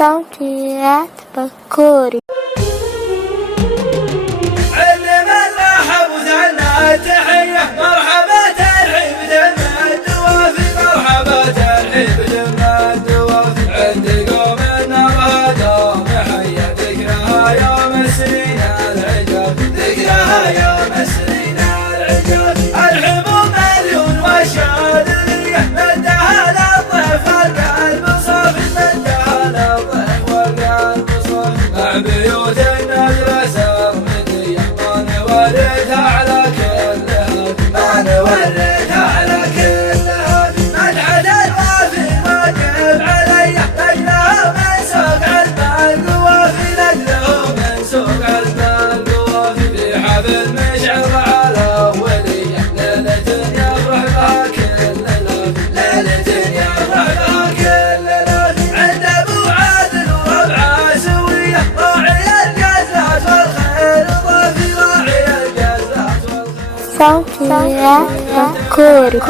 صوتيات بكوري. علم الرحب وثنى تحية مرحبا ترحيب دم الدوافي مرحبا ترحيب دم الدوافي عند قوم النار دوم حيا ذكرها يوم سنين العجاب ذكرها يوم سنين العجاب الحبوب مليون والشاذلية مدها للضيف والقلب صافي مدها للضيف والقلب صافي مع بيوت النجرة سرمدية ما نورثها على كل هادي ما نورثها على كل هادي مدحت الوافي واقف علي لجله من سوق القوافي لجله من سوق القوافي في حفل مشعر على ولية ليلة يفرح بها كل لافي ليلة يفرح بها كل لافي عند ابو عادل وربعه سوية راعي الجزات والخير ضافي راعي الجزات والخير صوتيات بكوري.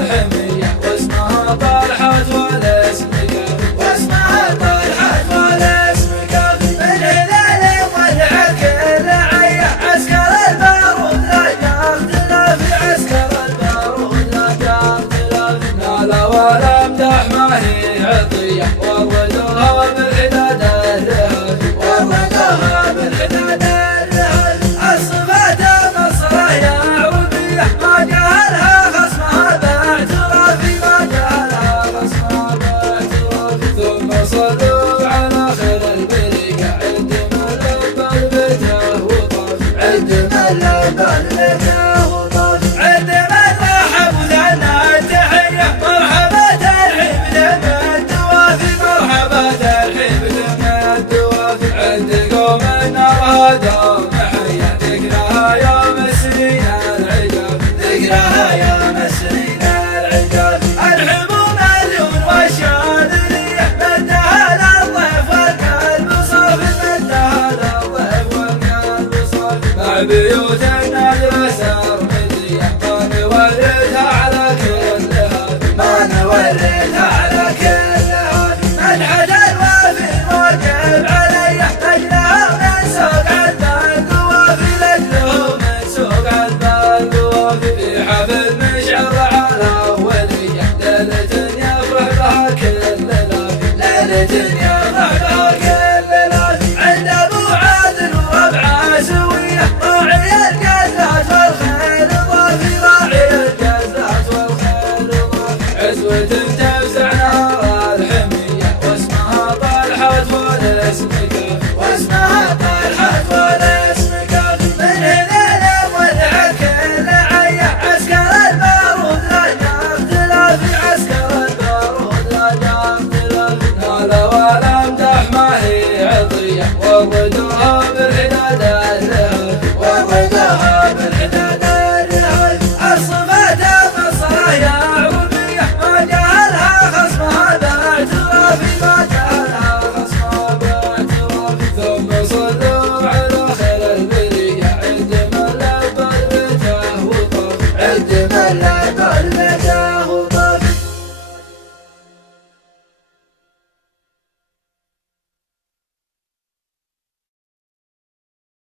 الحمية واسمها طلحة والاسم كافي واسمها طلحة والاسم كافي من هلال ودع كل عية عسكر البارود لا يختلف عسكر البارود لا يختلف نال والامدح ما هي عطية وردوها بالحداد الرهادي وردوها بالحداد الرهادي الصفات النصرة يا عربية ما جهلها خصمها باعترافي ما جهلها خصمها باعترافي ثم صلوا على خير البرية عند من لب البته وطافي عند من لب البته وطافي عند من رحب وثنى التحية مرحبا ترحيب دم الدوافي مرحبا ترحيب دم الدوافي عند قوم النار دوم حيا ذكرها يوم سنين العجاب ذكرها يوم سنين العجاب الحبوب مليون والشاذلية مدها للضيف والقلب صافي مدها للضيف والقلب صافي مع بيوت النجرة سرمدية ما نورثها على كل هادي ما نورثها على كل هادي مدحت الوافي واقف علي لجله من سوق القوافي لجله من سوق القوافي في حفل مشعر على ولية ليلة يفرح بها كل لافي ليلة